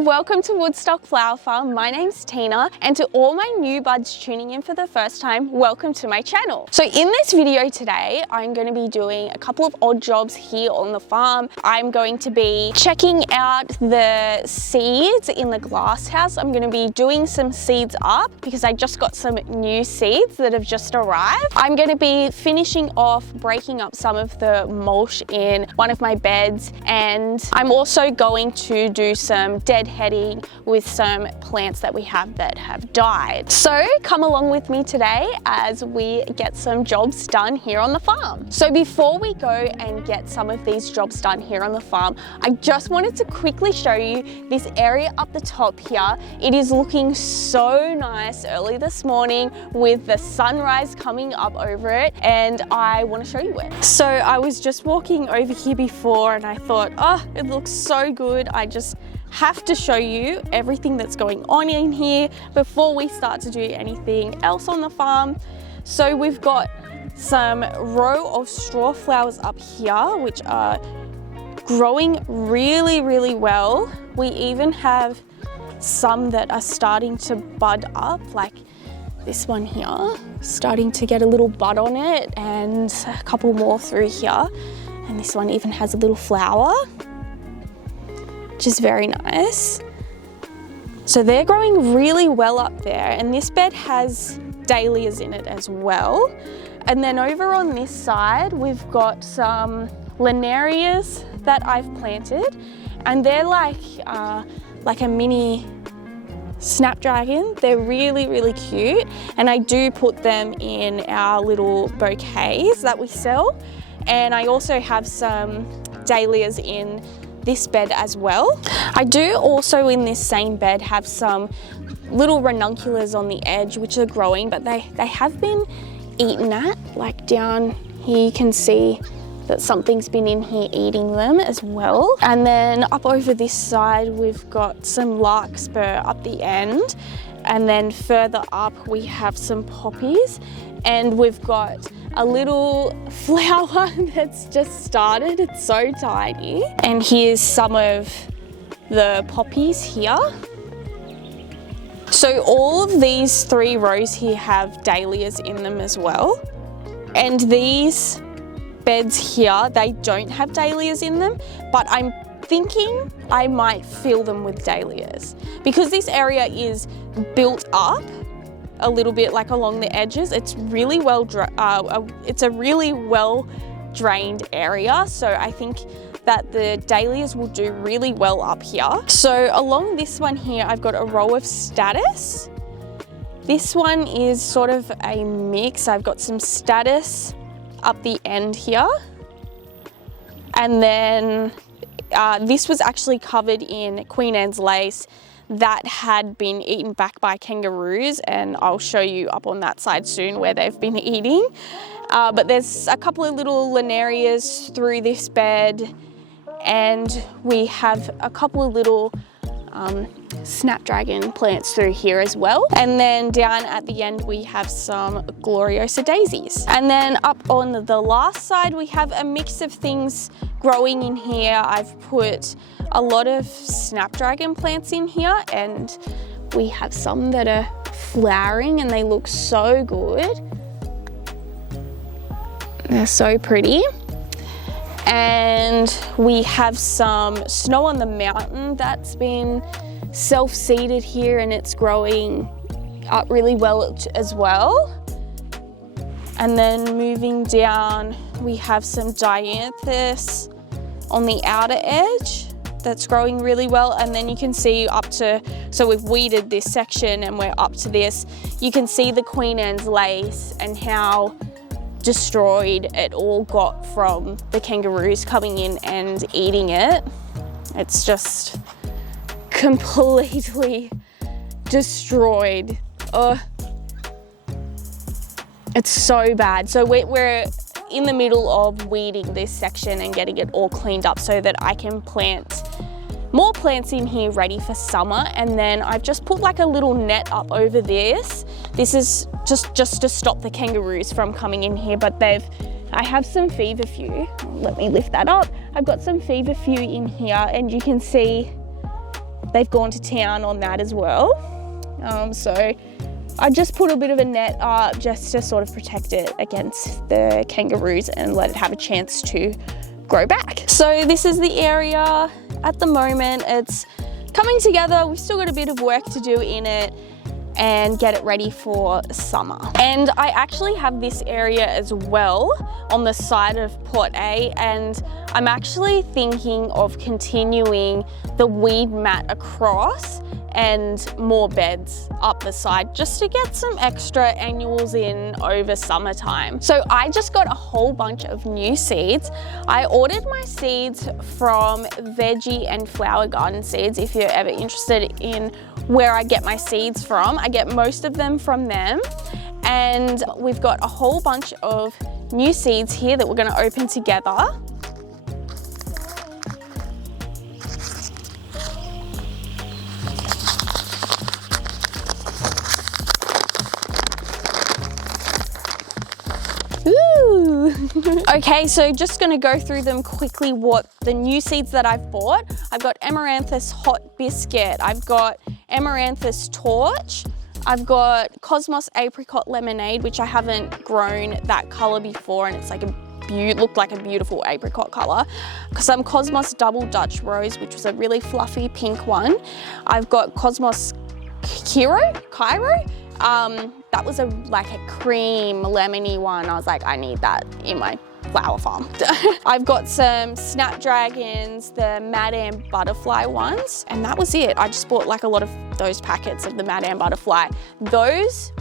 and welcome to Woodstock Flower Farm. My name's Tina, and to all my new buds tuning in for the first time, welcome to my channel. So in this video today, I'm going to be doing a couple of odd jobs here on the farm. I'm going to be checking out the seeds in the glass house. I'm going to be doing some seeds up because I just got some new seeds that have just arrived. I'm going to be finishing off breaking up some of the mulch in one of my beds, and I'm also going to do some deadheading with some plants that we have that have died. So come along with me today as we get some jobs done here on the farm. So before we go and get some of these jobs done here on the farm, I just wanted to quickly show you this area up the top here. It is looking so nice early this morning with the sunrise coming up over it, and I want to show you it. So I was just walking over here before and I thought, oh, it looks so good. I just have to show you everything that's going on in here before we start to do anything else on the farm. So we've got some row of straw flowers up here which are growing really well. We even have some that are starting to bud up, like this one here, starting to get a little bud on it, and a couple more through here, and this one even has a little flower, which is very nice. So they're growing really well up there, and this bed has dahlias in it as well. And then over on this side we've got some linarias that I've planted, and they're like a mini snapdragon. They're really cute, and I do put them in our little bouquets that we sell. And I also have some dahlias in this bed as well. I do also in this same bed have some little ranunculus on the edge which are growing, but they have been eaten at. Like down here you can see that something's been in here eating them as well. And then up over this side we've got some larkspur up the end, and then further up we have some poppies, and we've got a little flower that's just started. It's so tiny. And here's some of the poppies here. So all of these 3 rows here have dahlias in them as well. And these beds here, they don't have dahlias in them, but I'm thinking I might fill them with dahlias because this area is built up a little bit, like along the edges. It's really well it's a really well drained area, so I think that the dahlias will do really well up here. So along this one here I've got a row of status. This one is sort of a mix. I've got some status up the end here, and then this was actually covered in Queen Anne's lace that had been eaten back by kangaroos, and I'll show you up on that side soon where they've been eating. But there's a couple of little linarias through this bed, and we have a couple of little snapdragon plants through here as well. And then down at the end we have some gloriosa daisies. And then up on the last side we have a mix of things growing in here. I've put a lot of snapdragon plants in here, and we have some that are flowering and they look so good. They're so pretty. And we have some snow on the mountain that's been self-seeded here, and it's growing up really well as well. And then moving down we have some dianthus on the outer edge that's growing really well. And then you can see up to, so we've weeded this section and we're up to this, you can see the Queen Anne's lace and how destroyed it all got from the kangaroos coming in and eating it. It's just completely destroyed. It's so bad. So we're in the middle of weeding this section and getting it all cleaned up so that I can plant more plants in here ready for summer. And then I've just put like a little net up over this. This is just to stop the kangaroos from coming in here, but I have some feverfew. Let me lift that up. I've got some feverfew in here, and you can see they've gone to town on that as well. So I just put a bit of a net up just to sort of protect it against the kangaroos and let it have a chance to grow back. So this is the area at the moment. It's coming together. We've still got a bit of work to do in it and get it ready for summer. And I actually have this area as well on the side of pot A, and I'm actually thinking of continuing the weed mat across and more beds up the side just to get some extra annuals in over summertime. So I just got a whole bunch of new seeds. I ordered my seeds from Veggie and Flower Garden Seeds. If you're ever interested in where I get my seeds from, I get most of them from them. And we've got a whole bunch of new seeds here that we're going to open together. Okay, so just gonna go through them quickly, what the new seeds that I've bought. I've got Amaranthus Hot Biscuit, I've got Amaranthus Torch, I've got Cosmos Apricot Lemonade, which I haven't grown that color before, and it's like looked like a beautiful apricot color. Some Cosmos Double Dutch Rose, which was a really fluffy pink one. I've got Cosmos Cairo. That was like a cream lemony one. I was like, I need that in my flower farm. I've got some Snapdragons, the Madame Butterfly ones, and that was it. I just bought like a lot of those packets of the Madame Butterfly. Those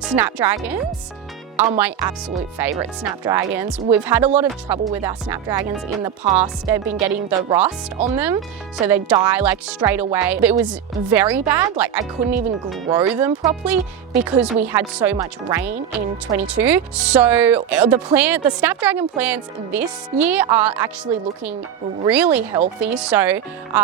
Snapdragons are my absolute favorite Snapdragons. We've had a lot of trouble with our Snapdragons in the past. They've been getting the rust on them, so they die like straight away. It was very bad, like I couldn't even grow them properly because we had so much rain in 22. So the Snapdragon plants this year are actually looking really healthy. So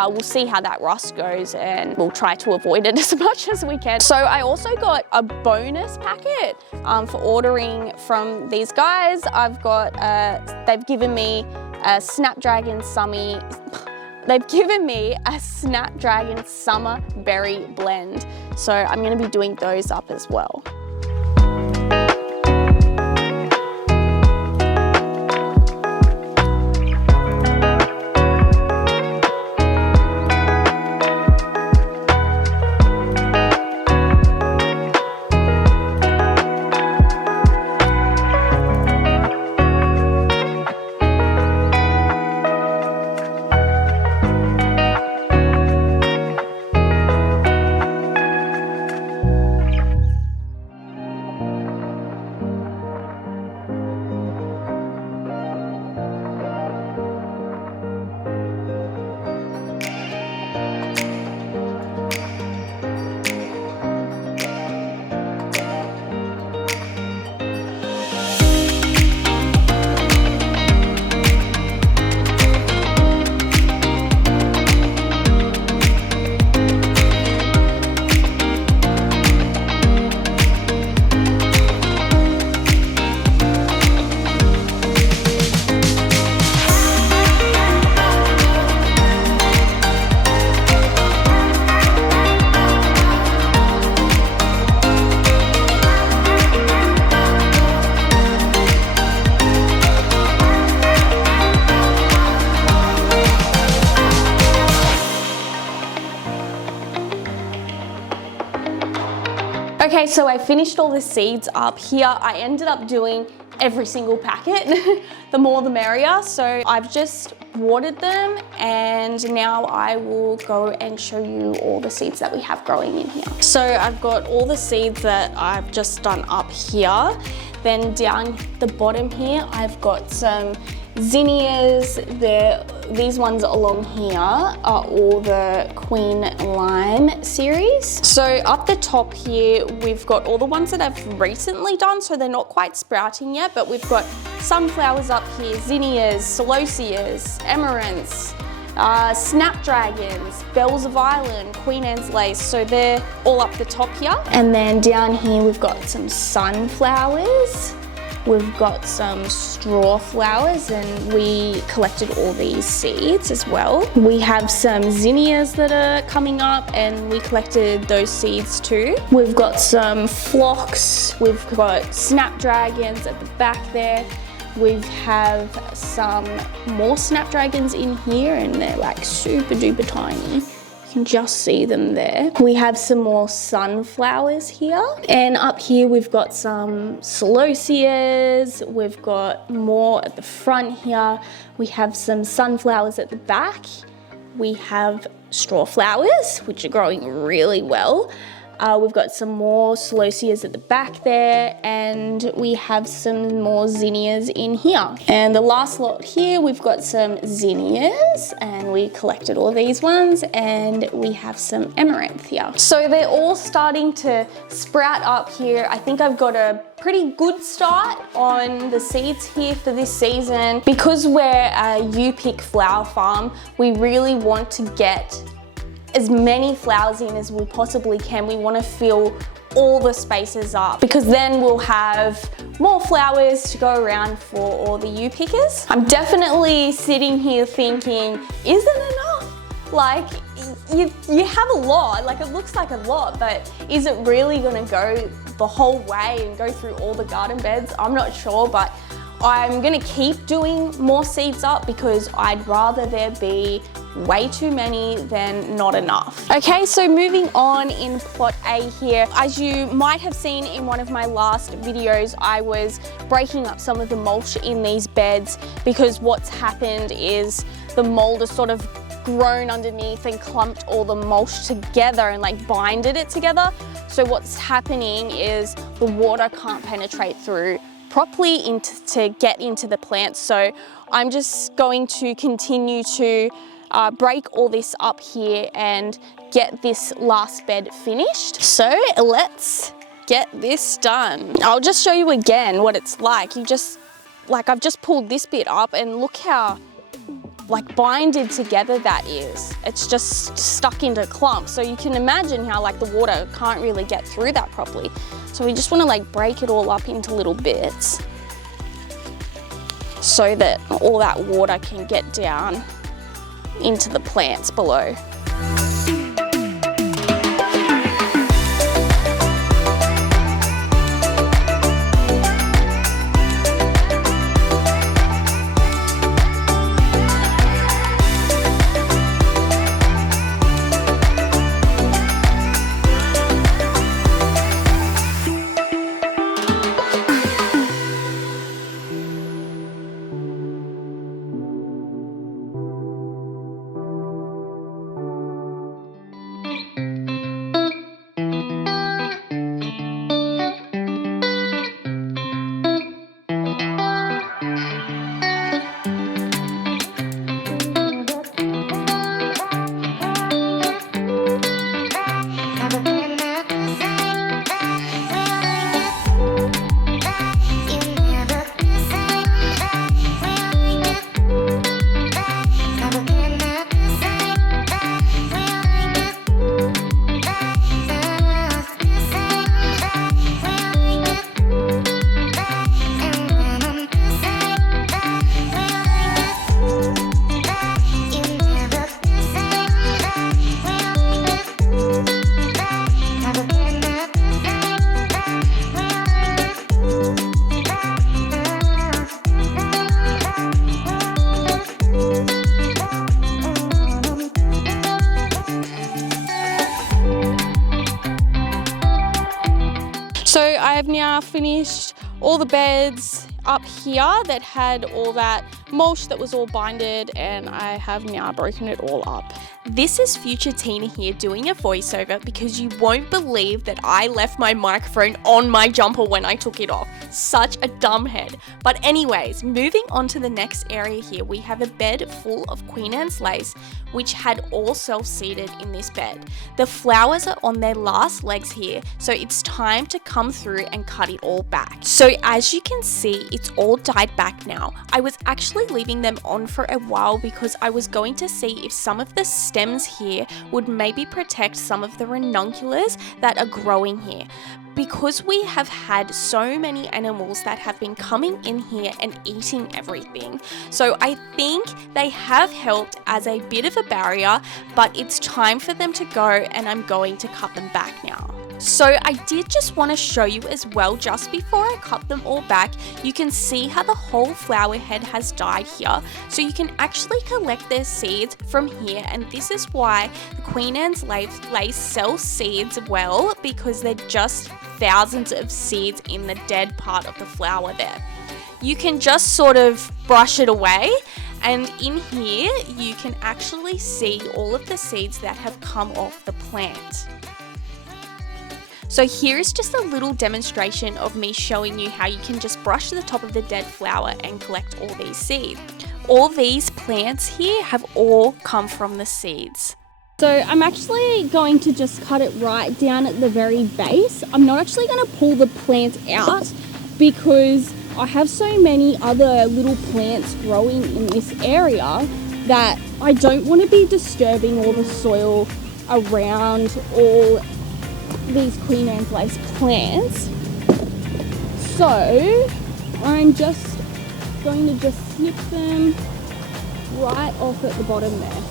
we'll see how that rust goes, and we'll try to avoid it as much as we can. So I also got a bonus packet for ordering from these guys. I've got, they've given me a Snapdragon Summer Berry Blend. So I'm gonna be doing those up as well. Okay, so I finished all the seeds up here. I ended up doing every single packet, the more the merrier. So I've just watered them, and now I will go and show you all the seeds that we have growing in here. So I've got all the seeds that I've just done up here. Then down the bottom here, I've got some zinnias. These ones along here are all the Queen Lime series. So up the top here, we've got all the ones that I've recently done, so they're not quite sprouting yet, but we've got sunflowers up here, zinnias, celosias, amaranths, Snapdragons, Bells of Ireland, Queen Anne's Lace, so they're all up the top here. And then down here we've got some sunflowers. we've got some straw flowers and we collected all these seeds as well. We have some zinnias that are coming up and we collected those seeds too. We've got some phlox, we've got snapdragons at the back there. We have some more snapdragons in here and they're like super duper tiny. You can just see them there. We have some more sunflowers here. And up here we've got some celosias. We've got more at the front here. We have some sunflowers at the back. We have straw flowers, which are growing really well. We've got some more celosias at the back there, and we have some more zinnias in here. And the last lot here, we've got some zinnias, and we collected all these ones, and we have some amaranth here. So they're all starting to sprout up here. I think I've got a pretty good start on the seeds here for this season. Because we're a U-pick flower farm, we really want to get as many flowers in as we possibly can. We want to fill all the spaces up because then we'll have more flowers to go around for all the U-pickers. I'm definitely sitting here thinking, is it enough? Like, you have a lot, like it looks like a lot, but is it really gonna go the whole way and go through all the garden beds? I'm not sure, but I'm gonna keep doing more seeds up because I'd rather there be way too many than not enough. Okay, so moving on in plot A here. As you might have seen in one of my last videos, I was breaking up some of the mulch in these beds because what's happened is the mold has sort of grown underneath and clumped all the mulch together and like binded it together. So what's happening is the water can't penetrate through properly to get into the plants. So I'm just going to continue to break all this up here and get this last bed finished. So let's get this done. I'll just show you again what it's like. I've just pulled this bit up and look how like binded together that is. It's just stuck into clumps. So you can imagine how like the water can't really get through that properly. So we just want to like break it all up into little bits so that all that water can get down into the plants below. So I have now finished all the beds up here that had all that mulch that was all binded, and I have now broken it all up. This is future Tina here doing a voiceover because you won't believe that I left my microphone on my jumper when I took it off. Such a dumb head. But anyways, moving on to the next area here, we have a bed full of Queen Anne's lace, which had all self-seeded in this bed. The flowers are on their last legs here, so it's time to come through and cut it all back. So as you can see, it's all died back now. I was actually actually leaving them on for a while because I was going to see if some of the stems here would maybe protect some of the ranunculus that are growing here. Because we have had so many animals that have been coming in here and eating everything. So I think they have helped as a bit of a barrier, but it's time for them to go and I'm going to cut them back now. So I did just want to show you as well, just before I cut them all back, you can see how the whole flower head has died here. So you can actually collect their seeds from here, and this is why the Queen Anne's lace sells seeds well, because they're just thousands of seeds in the dead part of the flower there. You can just sort of brush it away, and in here you can actually see all of the seeds that have come off the plant. So here is just a little demonstration of me showing you how you can just brush the top of the dead flower and collect all these seeds. All these plants here have all come from the seeds. So I'm actually going to just cut it right down at the very base. I'm not actually going to pull the plant out because I have so many other little plants growing in this area that I don't want to be disturbing all the soil around all these Queen Anne's lace plants. So I'm just going to just snip them right off at the bottom there.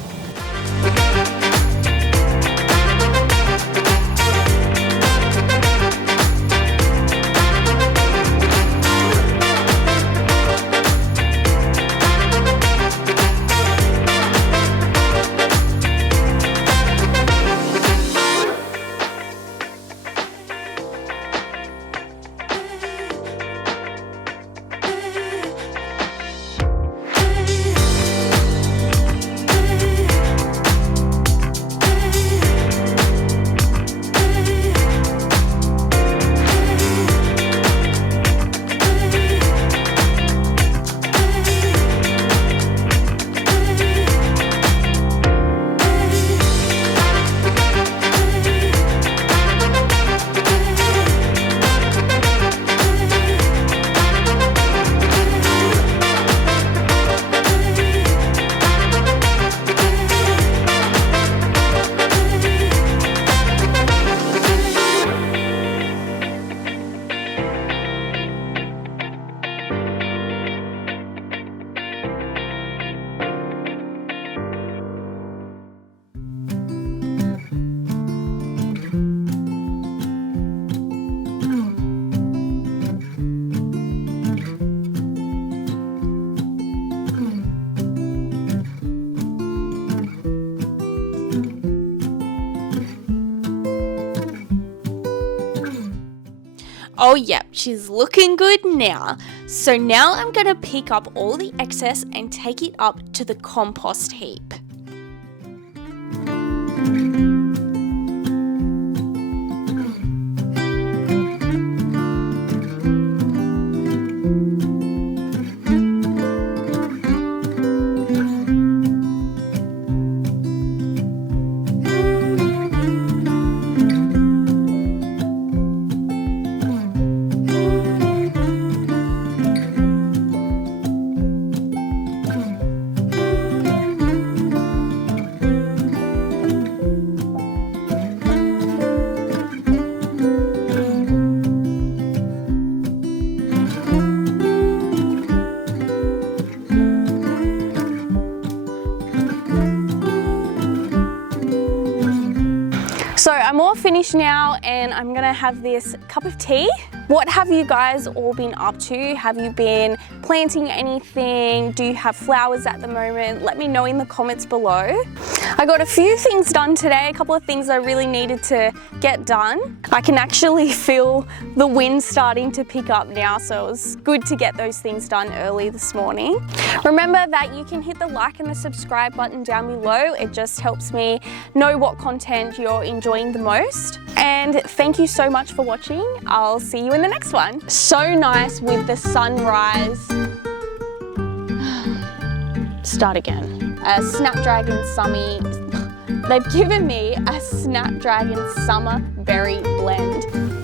Oh yep, she's looking good now. So now I'm gonna pick up all the excess and take it up to the compost heap. So I'm all finished now and I'm gonna have this cup of tea. What have you guys all been up to? Have you been planting anything? Do you have flowers at the moment? Let me know in the comments below. I got a few things done today, a couple of things I really needed to get done. I can actually feel the wind starting to pick up now, so it was good to get those things done early this morning. Remember that you can hit the like and the subscribe button down below. It just helps me know what content you're enjoying the most. And thank you so much for watching. I'll see you in the next one. So nice with the sunrise. Start again. A Snapdragon They've given me a Snapdragon Summer Berry Blend.